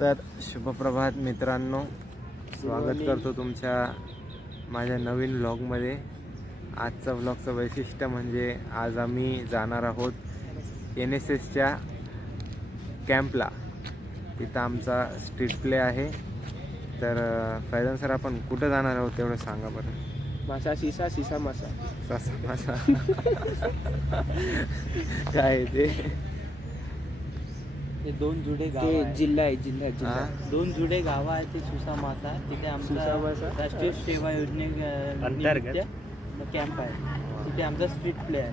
तर शुभप्रभात मित्रांनो, स्वागत करतो तुमच्या माझ्या नवीन व्लॉगमध्ये. आजचा व्लॉगचं वैशिष्ट्य म्हणजे आज आम्ही जाणार आहोत NSSच्या कॅम्पला. तिथं आमचा स्ट्रीट प्ले आहे. तर फैजन सर, आपण कुठं जाणार आहोत तेवढं सांगा बरं. मासा सीसा सीसा मासा सासा मासा काय ते? ते दोन जुडे गाव ते आहे. जिल्हा आहे, जिल्हा दोन जुडे गाव आहे. ते सुसामाता तिथे आमचा राष्ट्रीय सेवा योजने अंतर्गत कॅम्प आहे. तिथे आमचा स्ट्रीट प्ले आहे.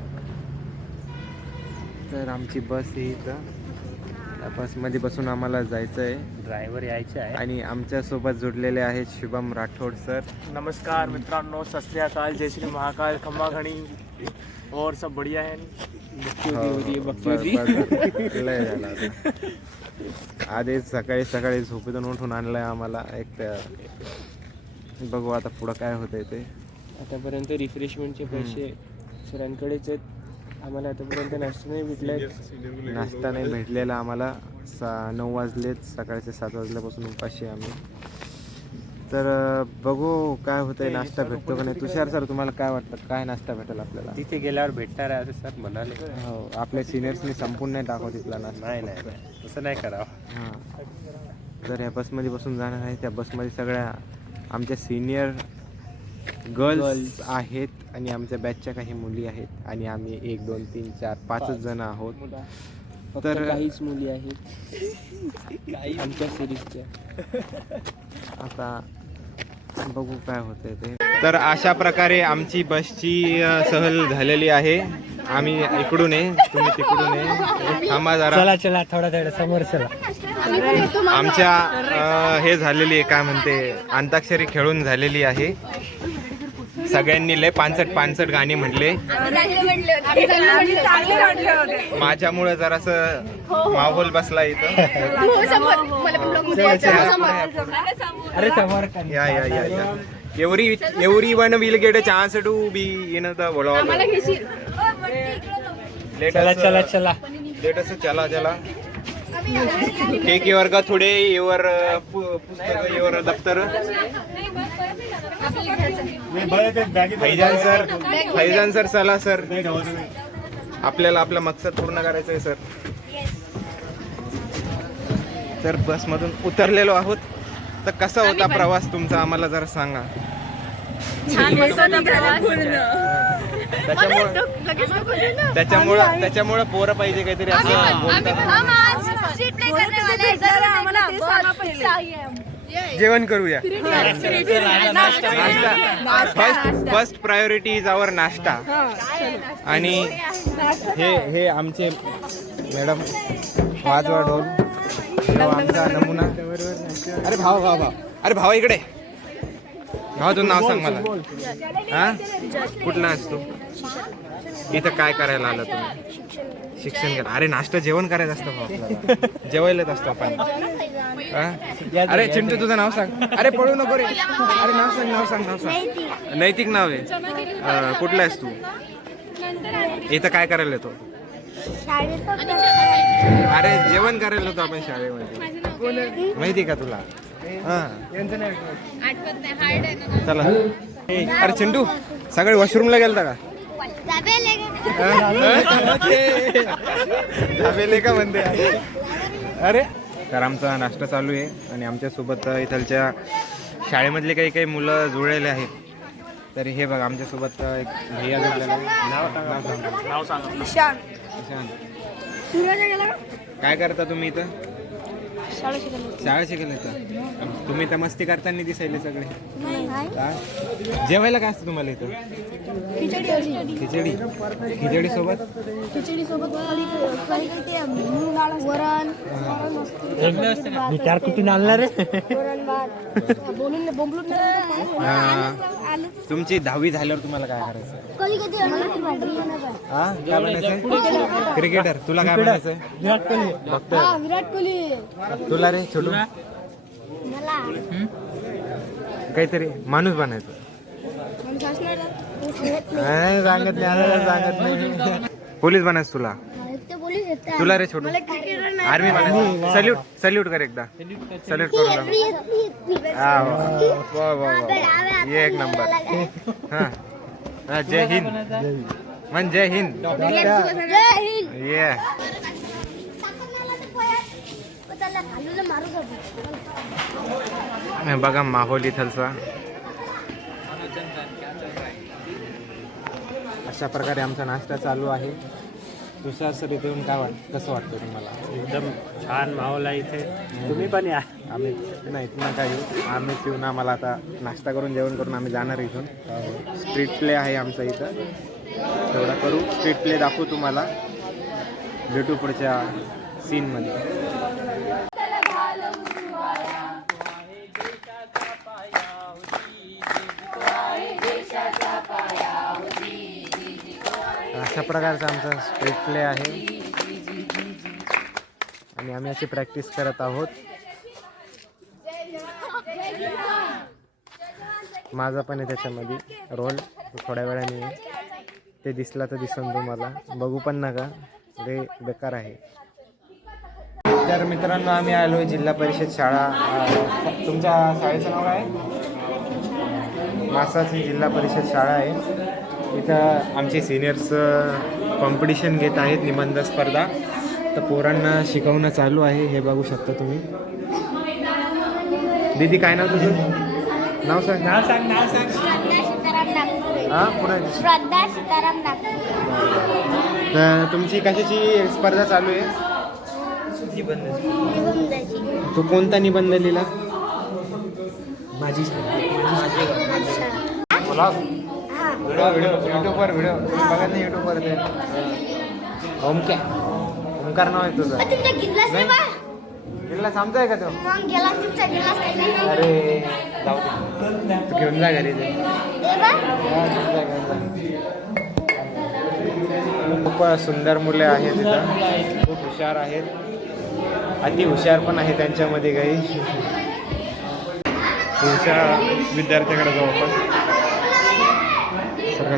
तर आमची बस ही इथं, त्या बसमध्ये बसून आम्हाला जायचं आहे. ड्रायव्हर यायचे आहे. आणि आमच्यासोबत जोडलेले आहेत शुभम राठोड सर. नमस्कार मित्रांनो, सत श्री अकाल, जय श्री महाकाल, खम्मा घणी और सब बढ़िया है. लय झाला आता. आधीच सकाळी झोपेतून उठून आणलंय आम्हाला. बघू आता पुढं काय होतंय ते. आतापर्यंत रिफ्रेशमेंटचे पैसे सरांकडेच आहेत. आम्हाला आतापर्यंत नाश्ता नाही भेटलाय. नाश्ता नाही भेटलेला आम्हाला. 9 वाजलेत, सकाळचे 7 वाजल्यापासून उपाशी आहे आम्ही. तर बघू काय होतंय, नाश्ता भेटतो का नाही. तुषार सर, तुम्हाला काय वाटतं, काय नाश्ता भेटेल आपल्याला? तिथे गेल्यावर भेटणार आहे असं सर म्हणाले. हो, आपल्या सिनियर्सनी संपूर्ण नाही टाकव तिथला नाश्ता. नाही तसं नाही करावं. हां, तर ह्या बसमध्ये बसून जाणार आहे. त्या बसमध्ये सगळ्या आमच्या सिनियर गर्ल्स आहेत आणि आमच्या बॅचच्या काही मुली आहेत आणि आम्ही 1 2 3 4 5 जण आहोत. तर काहीच मुली आहेत आमच्या सिरीजच्या. आता बघू काय होतंय ते. तर अशा प्रकारे आमची बसची सहल झालेली आहे. आम्ही इकडून आहे, तुम्ही तिकडून आहे. थांबा जरा. चला थोडा समोर चला. आमच्या हे झालेली आहे, काय म्हणते, अंताक्षरी खेळून झालेली आहे. सगळ्यांनी लय पानसट गाणी म्हटले. माझ्यामुळे जरासं माहोल बसला इथं. अरे समोर या everyone will get a chance to be in the vlog. चला लेट अस चला. टेक युअर का थोडे युअर पुस्तक, युअर दप्तर. फैजान सर चला सर, आपल्याला आपला मकसद पूर्ण करायचा आहे सर. तर बसमधून उतरलेलो आहोत. तर कसा होता प्रवास तुमचा, आम्हाला जरा सांगा. त्याच्यामुळे पोरं पाहिजे काहीतरी असं बोलतात. जेवण करूया. फर्स्ट प्रायोरिटी इज आवर नाश्ता. आणि हे आमचे मॅडम वाजवा ढोल, आमचा नमुना. अरे भावा इकडे. भावा, तू नाव सांग मला. हा, कुठला आहेस तू? इथं काय करायला आलं तुम्ही? शिक्षण घ्या. अरे नाश्ता जेवण करायचं असतं भाऊ, जेवायलाच असतो आपण. अरे चिंटू, तुझं नाव सांग. अरे पळू नको रे. अरे नाव सांग. नैतिक नाव आहे. कुठला आहेस तू? इथं काय करायला येतो? अरे जेवण करायला होतो आपण शाळेमध्ये, माहिती का तुला? चला. अरे चिंटू, सगळे वॉशरूमला गेलता का? धाबेले का म्हणते? अरे, तर आमचा नाश्ता चालू आहे आणि आमच्यासोबत इथलच्या शाळेमधले काही मुलं जुळलेले आहेत. तर हे बघा, आमच्यासोबत एक भैया जुळलेला आहे. नाव सांगा. ईशान. काय करता तुम्ही इथं? शाळा शिकायला येतं. तुम्ही तर मस्ती करताना दिसायले सगळे. जेवायला काय असतं तुम्हाला इथं? खिचडी सोबत वरण. कुठून आणणार रे? तुमची 10वी झाल्यावर तुम्हाला काय करायचं? हा, काय बनायचंय? क्रिकेटर. तुला काय बनायचंय? विराट कोहली. तुला रे छोटू? काहीतरी माणूस बनायचं. सांगत नाही. पोलीस बनायचं तुला? पोलीस तुला रे छोटू आर्मी वाले सल्यूट सल्यूट कर एकदा सल्यूट करू हा वा वा ये एक नंबर हा जय हिंद म्हण जय हिंद ये बघा माहोल इथलचा अशा प्रकारे आमचा नाश्ता चालू आहे. तुषार सर इथे येऊन काय कसं वाटतं तुम्हाला? एकदम छान माहोल आहे इथे. तुम्ही पण या. आम्ही नाही नका येऊ आम्ही येऊन आम्हाला आता नाश्ता करून जेवण करून आम्ही जाणार इथून. स्ट्रीट प्ले आहे आमचा इथं तेवढा करू. स्ट्रीट प्ले दाखवू तुम्हाला. भेटू पुढच्या सीनमध्ये. अशा प्रकारचा आमचा स्ट्रीट प्ले आहे आणि आम्ही अशी प्रॅक्टिस करत आहोत. माझा पण आहे त्याच्यामध्ये रोल. थोड्या वेळाने ते दिसला तर दिसून तुम्हाला. बघू पण नका ते बेकार आहे. तर मित्रांनो आम्ही आलो आहे जिल्हा परिषद शाळा. तुमच्या शाळेचं नाव काय? मासाची जिल्हा परिषद शाळा आहे. इथं आमचे सिनियर्स कॉम्पिटिशन घेत आहेत निबंध स्पर्धा. तर पोरांना शिकवणं चालू आहे हे बघू शकता तुम्ही. दीदी काय नाव तुझं? नाव सांग नाव सांग नाव सांग. हां पुढे श्रद्धा सीताराम नागपूर. तर तुमची कशाची स्पर्धा चालू आहे? तू कोणता निबंध लिहिला? माझी बोला. व्हिडिओ युट्यूबवर व्हिडिओ बघत नाही युट्यूबवर ते ओमकार नाव आहे तुझं? गिल्लास आमचा आहे का तो? अरे जाऊ दे तू घेऊन जा घरी ते. खूप सुंदर मुले आहेत तिथं. खूप हुशार आहेत. अति हुशार पण आहे त्यांच्यामध्ये काही. पुढच्या विद्यार्थ्याकडे जाऊ आपण.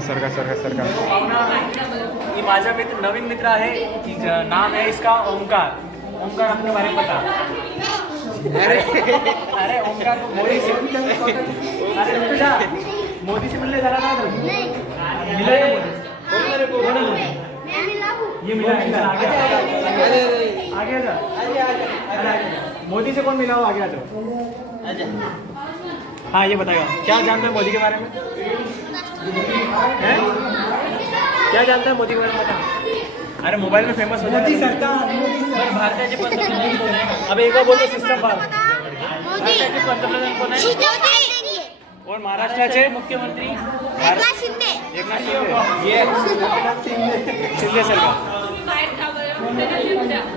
सरका ये माझा मित्र नवीन मित्र आहे. नाम है इसका ओमकार. ओमकार अपने बारे में बता. अरे ओमकार को मोदी से मिलने जा रहा था. मिला है मोदी. ये मिला आगे जा. मोदी से कौन मिला हो? आगे आ जाओ. हाँ ये बताएगा क्या जानते हैं मोदी के बारे में? क्या जानता है मोदी के बारे में? बता. अरे मोबाइल में फेमस हो मोदी सरकार. भारताचे पंतप्रधान कोण आहे? अबे एक बोलो सिस्टम भारताचे पंतप्रधान कोण आहे? और महाराष्ट्राचे मुख्यमंत्री एकनाथ शिंदे. शिंदे सरकार.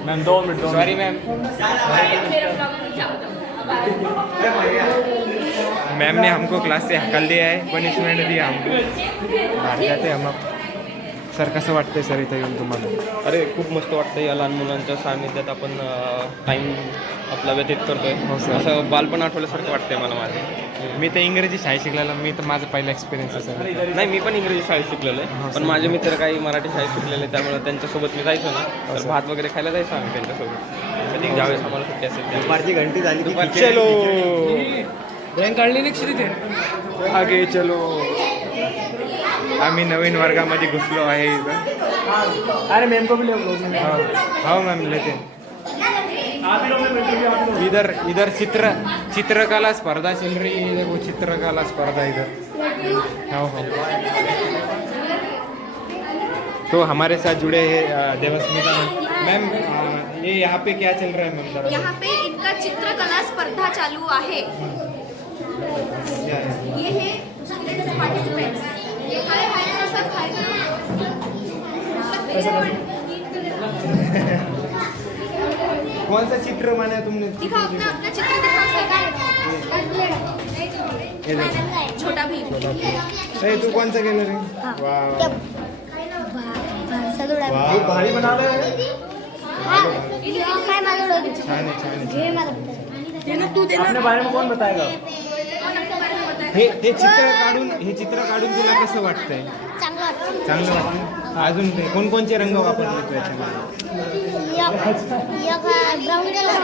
Ma'am 2 minute. Sorry ma'am. Ma'am ने हमको क्लास से हकल दिया है. पनिशमेंट दिया हमको. बाहेर जाते हम. सर कसं वाटतंय सर इथं येऊन तुम्हाला? अरे खूप मस्त वाटतं. या लहान मुलांच्या सानिध्यात आपण टाईम आपला व्यतीत करतोय. असं बालपण आठवल्यासारखं वाटतंय मला माझं. मी तर इंग्रजी शाळेत शिकलेला. मी तर माझा पहिला एक्सपिरियन्स आहे सर. नाही मी पण इंग्रजी शाळेत शिकलेलो आहे. पण माझे मित्र काही मराठी शाळेत शिकलेले त्यामुळे त्यांच्यासोबत मी जायचो ना. तर भात वगैरे खायला जायचो आम्ही त्यांच्यासोबत. कधी ज्यावेळेस आम्हाला सुट्टी असेल दुपारची घंटी झाली. चलो बँक काढली नाही तिथे. आगे चलो. आम्ही नवीन वर्गामध्ये घुसलो आहे इथं. अरे मैम को भी ले लो. हो मॅम लेते. इधर चित्रकला स्पर्धा चल रही है. इधर वो चित्रकला स्पर्धा इधर. हो. तो हमारे साथ जुड़े हैं देवस्मिता मैम. ये यहाँ पे क्या चल रहा है मैम? यहाँ पे इनका चित्रकला स्पर्धा चालू आहे. ये है पार्टिसिपेंट्स. कौन सा चित्र माना तुमने? दिखाओ अपना चित्र दिखाओ. छोटा भीम. तू कौन सा केलं रे? वाह भारी बनावलं. छान आहे. अपने बारे में कौन बताएगा? हे चित्र काढून तुला कसं वाटतंय? चांगलं वाटतं. अजून कोणकोणचे रंग वापरले त्याच्यामध्ये? ब्राऊन कलर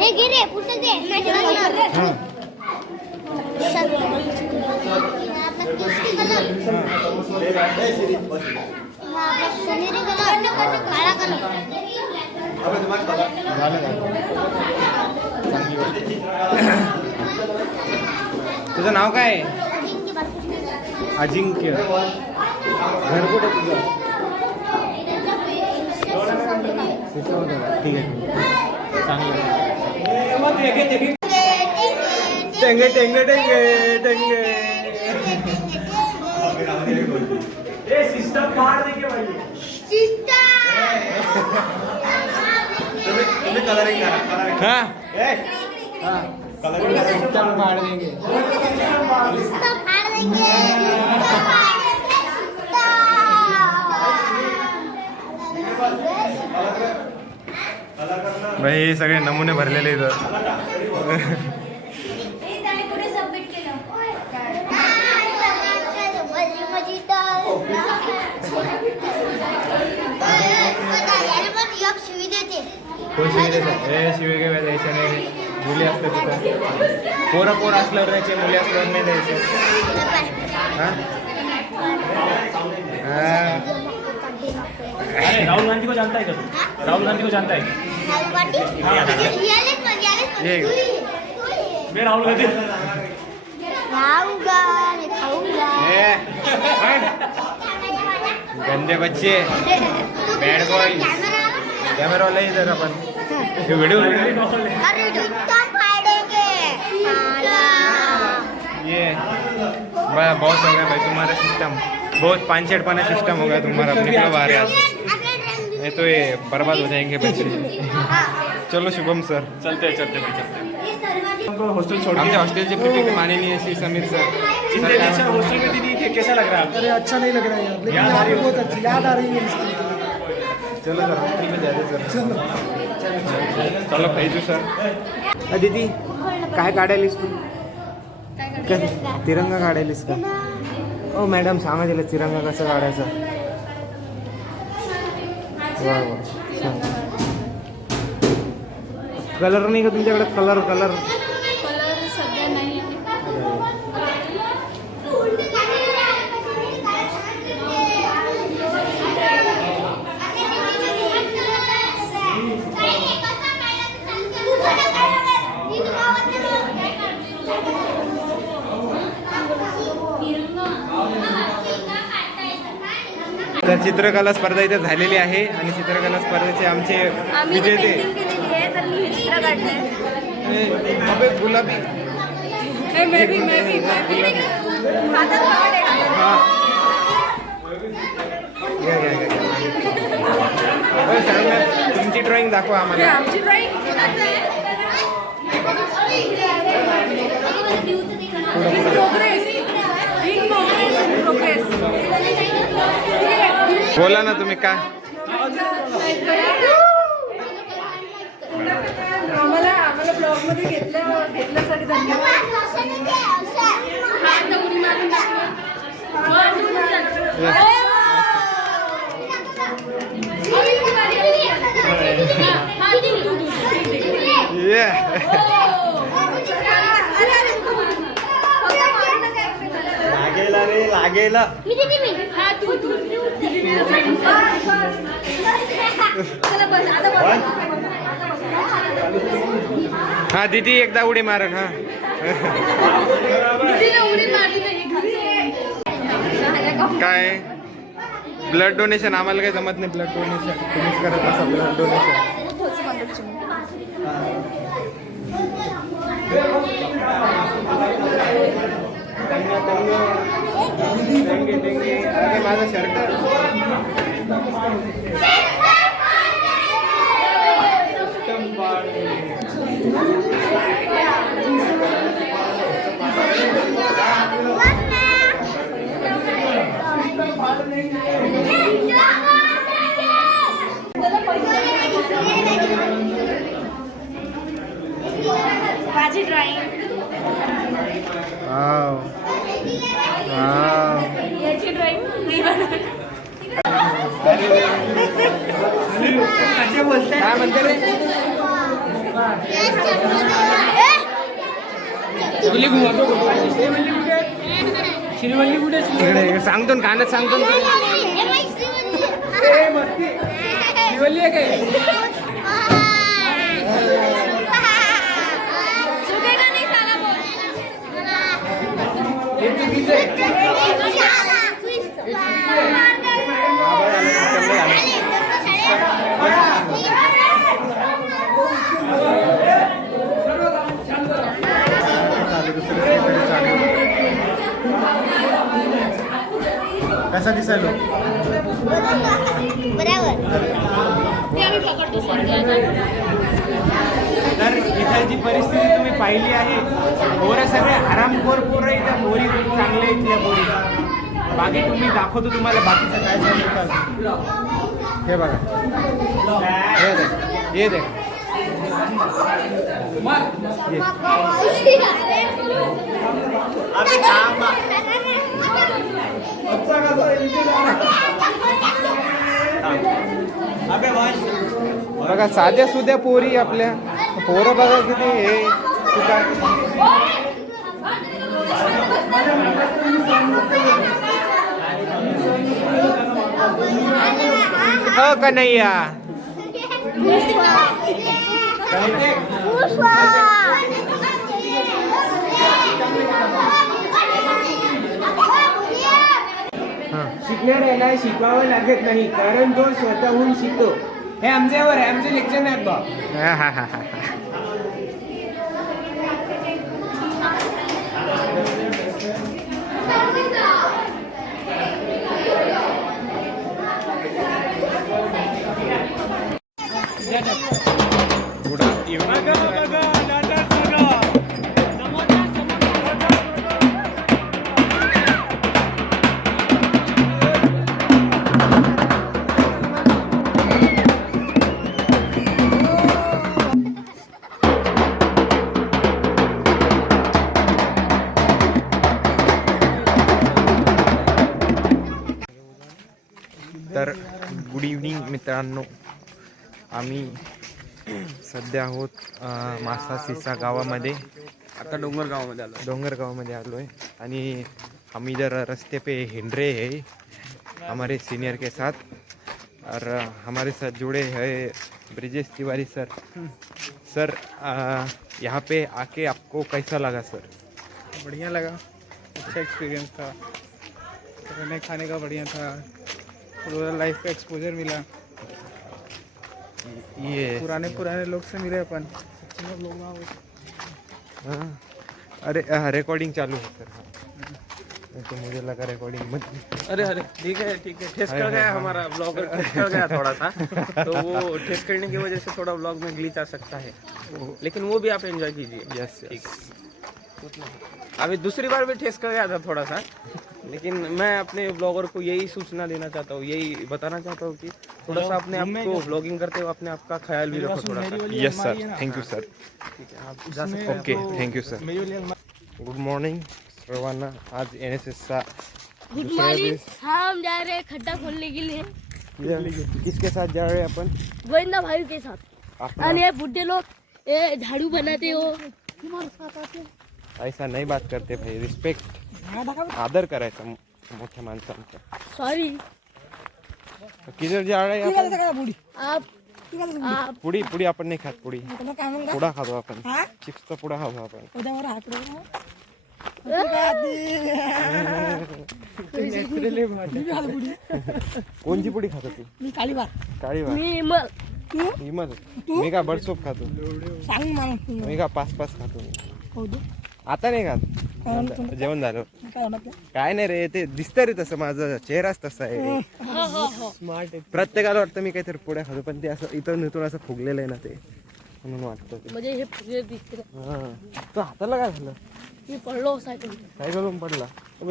हे घे रे पुढचं दे हां सोनेरी कलर काळा कलर तुझं नाव काय आहे? अजिंक्य. घर कुठे तुझं? ठीक आहे चांगलं. टेंगे टेंगे टेंगे टेंगे. सिस्टम फाड़ देंगे भाई. तुम्ही कलरिंग करा. हाँ सिस्टम फाड़ देंगे. भाई हे सगळे नमुने भरलेले इथं. कोण शिवी देतात? हे शिवी काय द्यायचे नाही. मुली असतात तिथं. पोरं असल्यावर द्यायचे, मुली असल्यावर नाही द्यायचे. हां अरे राहुल गांधी को जानता है क्या तू? राहुल गांधी को जानता है? ये मैं राहुल गांधी. ए, गंदे बच्चे, बैड बॉयज. कॅमेरा वाला इधर अपन वीडियो ये बहुत हो गया भाई तुम्हारा सिस्टम. बहुत पांचेटपना सिस्टम हो गया तुम्हारा. निकलो बाहर यहाँ से. नहीं तो ये बर्बाद हो जाएंगे बच्चे. चलो शुभम सर. चलते हॉस्टल छोड़ आमच्या हॉस्टेलचे पीपी माननीय श्री समीर सर. हॉस्टल में दीदी कैसा लग रहा है? अरे अच्छा नहीं लग रहा है यार, लेकिन याद आ रही है? बहुत अच्छी याद आ रही है इसकी. चलो सर हॉस्टेल में जाते सर. चलो फैजू सर. दीदी काय काढायलीस तू? तिरंगा काढायलीस का? ओ मॅडम सांगा दिलं तिरंगा कसं काढायचा. वा वा छान. कलर नाही का तुमच्याकडे? कलर कलर सध्या नाही. तर चित्रकला स्पर्धा इथे झालेली आहे आणि चित्रकला स्पर्धेचे आमचे आम्ही विजेते पेंटिंग केलेली आहे तर मी हे चित्र काढलंय. अबे गुलाबी. आता आवड आहे. हा घ्या घ्या घ्या. बरं, सांगा तुमची ड्रॉइंग दाखवा आम्हाला. आमची ड्रॉइंग बोला ना तुम्ही काय. आम्हाला ब्लॉग मध्ये घेतल्यासाठी धन्यवाद. लागेला रे लागेला. हा दीदी एकदा उडी मारन. हा काय ब्लड डोनेशन आम्हाला काही जमत नाही. ब्लड डोनेशन तुम्हीच करत असा. ब्लड डोनेशन माझा शर्ट माझी ड्रॉइंग. Wow wow. याची ड्रॉइंग मी बनवली. काय म्हणते रे? इकडे सांगतो ना, कानात सांगतो ना. कसा दिसायलो? तर इथं जी परिस्थिती तुम्ही पाहिली आहे, पोरं सगळे हरामखोर पोरं इथं, पोरी खूप चांगले इथल्या पोरी. बाकी तुम्ही दाखवतो तुम्हाला बाकीचं काय सांगू. हे बघा, हे दे. बघा साध्या सुध्या पोरी आपल्या, पोरं बघा किती हे हो कन्हैया. शिकणाऱ्याला शिकवावं लागत नाही, कारण तो स्वतःहून शिकतो. हे आमच्यावर आहे, आमचे लेक्चर नाही बा. तर गुड इव्हनिंग मित्रांनो, आम्ही सध्या आहोत मासा सिसा गावामध्ये. आता डोंगरगावामध्ये आलो है. आणि हम इधर रास्ते पे हिंड रहे हैं हमारे सीनियर के साथ, और हमारे साथ जुड़े हैं ब्रिजेश तिवारी सर. सर यहाँ पे आके आपको कैसा लगा सर? बढ़िया लगा, अच्छा एक्सपीरियंस था, रहने खाने का बढ़िया था, रूरल लाइफ का एक्सपोजर मिला. ये पुराने लोग से मिले अपन. हाँ, अरे रिकॉर्डिंग चालू है सर. नहीं तो मुझे लगा रिकॉर्डिंग मत. अरे ठीक है ठेस कर गया हमारा ब्लॉगर, ठेस कर गया थोड़ा सा. तो वो ठेस करने की वजह से थोड़ा ब्लॉग में ग्लिच आ सकता है, लेकिन वो भी आप एंजॉय कीजिए. यस ठीक. अभी दूसरी बार भी ठेस कर गया था थोड़ा सा, लेकिन मैं अपने ब्लॉगर को यही सूचना देना चाहता हूँ, यही बताना चाहता हूँ कि थोड़ा सा अपने आप को ब्लॉगिंग करते हुए अपने आप का ख्याल भी रखो थोड़ा सा. Yes sir, thank you sir. ठीक है, आप जा सकते okay, thank you sir. Good morning सर्वांना. आज NSSचा गुड मॉर्निंग. हम जा रहे हैं खड्डा खोलने के लिए, किसके साथ जा रहे हैं अपन? गोविंदा भाई के साथ. अपना और ये बुढ़े लोग ये झाड़ू बनाते हो. ऐसा नहीं बात करते भाई, रिस्पेक्ट, आदर करायचा मोठ्या माणसांचा. सॉरी. किधर जा रहे हैं आपण? आप पुडी आपण नाही खात. पुडा खातो आपण, चिप्सचा पुडा खातो आपण. कोणची पुडी खातो तू? काळी वार. मी हिमत. मी का बडसोप खातो. मी का पाच खातो. आता नाही खात, जेवण झालं. काय नाही रे, ते दिसतं रे तसं, माझा चेहराच तसा आहे. स्मार्ट. प्रत्येकाला वाटतं मी काहीतरी पुड्या खातो, पण ते असं इथून असं फुगलेलं आहे ना, ते म्हणून वाटतं ते. म्हणजे हे फुगे दिसते. तो हाताला काय झालं? मी पडलो सायकलवरून पडला.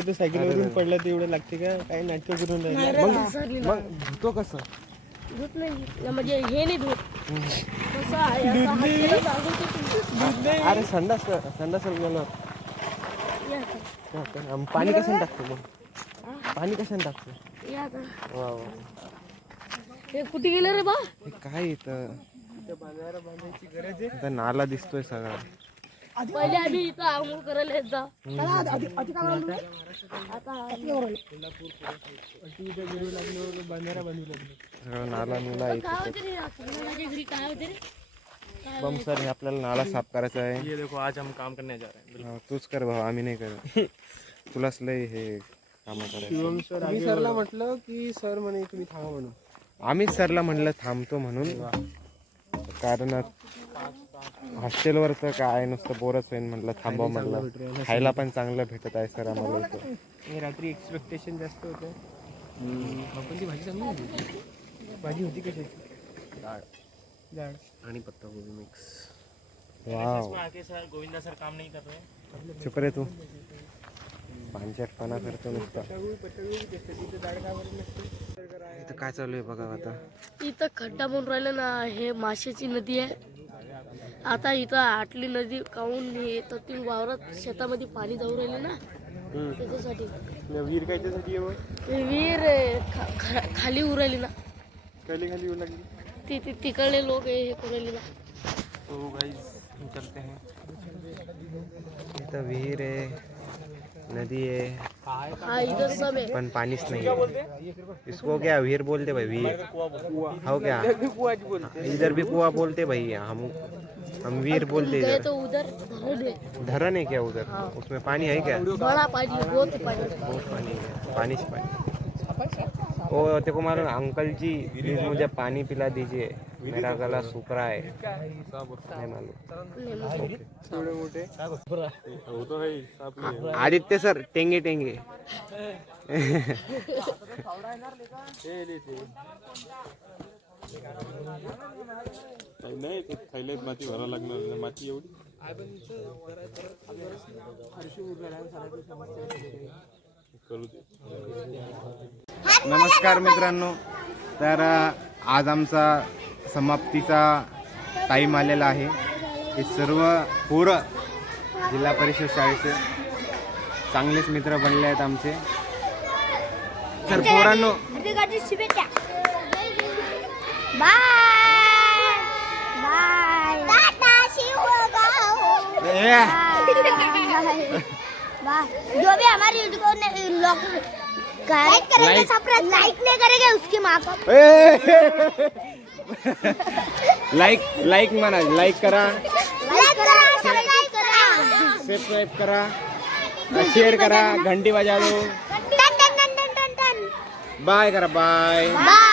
ते सायकलवरून पडलं ते एवढं लागते का? काही नाटकं करून राहिले. मग धुतो कसं? धुत नाही, म्हणजे हे नाही धुत. कसं आहे, असं हात केलं तर अजून किती? अरे संडास गेलं. पाणी कसं टाकतो मग? पाणी कशाने टाकतो? या आता. वा वा. हे कुठे गेलं रे बा? हे काय इथं इथं नाला दिसतोय सगळा. पहिले आम्ही इथं आंघोळ करायला येत जा. सगळं नाला नुला आहे काय होते रे माझ्या घरी काय होते रे? बम सर हे आपल्याला नाला साफ करायचा आहे. ये देखो आज हम काम करने जा रहे हैं. हा, तूच कर भाऊ, आम्ही नाही करत. तुलाच लय हे कामं करायचं. मी सरला म्हटलं की सर म्हणे तुम्ही थांबा म्हणून. आम्हीच सरला म्हणलं थांबतो म्हणून, कारण हॉस्टेलवर तर काय नुसतं बोरच होईल म्हटलं थांबव म्हटलं. खायला पण चांगलं भेटत आहे सर आम्हाला इथं. हे रात्री एक्सपेक्टेशन जास्त होतं. आपण ती भाजी चांगली होती. भाजी होती कशाची? डाळ आणि पत्ताकोबी मिक्स. वाव, आके सर गोविंदा सर काम नहीं कर रहे. चुप रे तू, पांचटपणा करतो नुसता. इथं काय चालू आहे बघा आता. इथं खड्डा बनून राहिला ना, हे माशाची नदी आहे. आता इथं आटली नदी काहून हे तर ती वावरात शेतामध्ये पाणी जाऊ राहिले ना, त्याच्यासाठी. विहीर कायच्यासाठी आहे? ते विहीर खाली उरायली ना, खाली येऊ लागली. ते तिकडले लोक हे करायले ना. तो गाइस हम चलते हैं. इथं विहीर आहे, नदी आहे, हा इधर सब है. पण पाणीच नाही है. इसको क्या विहीर बोलते भाई? विहीर हो क्या? इधर भी कुआं बोलते भाई. हम वीर बोलते गए इधर. तो उधर धरण है, धरण है क्या उधर? उसमें पानी है क्या? बड़ा पानी है, बहुत पानी. बहुत पानी है, पानी से पानी. ओ तेरे को मालूम, अंकल जी प्लीज मुझे पानी पिला दीजिए, मेरा गला सूख रहा है. नहीं मालूम. थोडे मोठे होतो भाई. आदित्य सर टेंगे टेंगे. नाही थैल्यात माती भरावं लागणार. माती एवढी करू दे. नमस्कार मित्रांनो, तर आज आमचा समाप्तीचा टाईम आलेला आहे. हे सर्व पोरं जिल्हा परिषद शाळेचे चांगलेच मित्र बनले आहेत आमचे. तर पोरांनो शुभेच्छा. Bye bye. टाटा शिवगाव. जो भी हमारे यूट्यूब को लाइक करेंगे, सब्सक्राइब लाइक नहीं करेंगे उसकी माँ को. लाईक म्हणा, लाईक करा, लाइक करा, सब्सक्राइब करा, सबस्क्राईब करा, शेअर करा, घंटी वाजा दो, टन टन टन टन टन. बाय करा, बाय. बाय.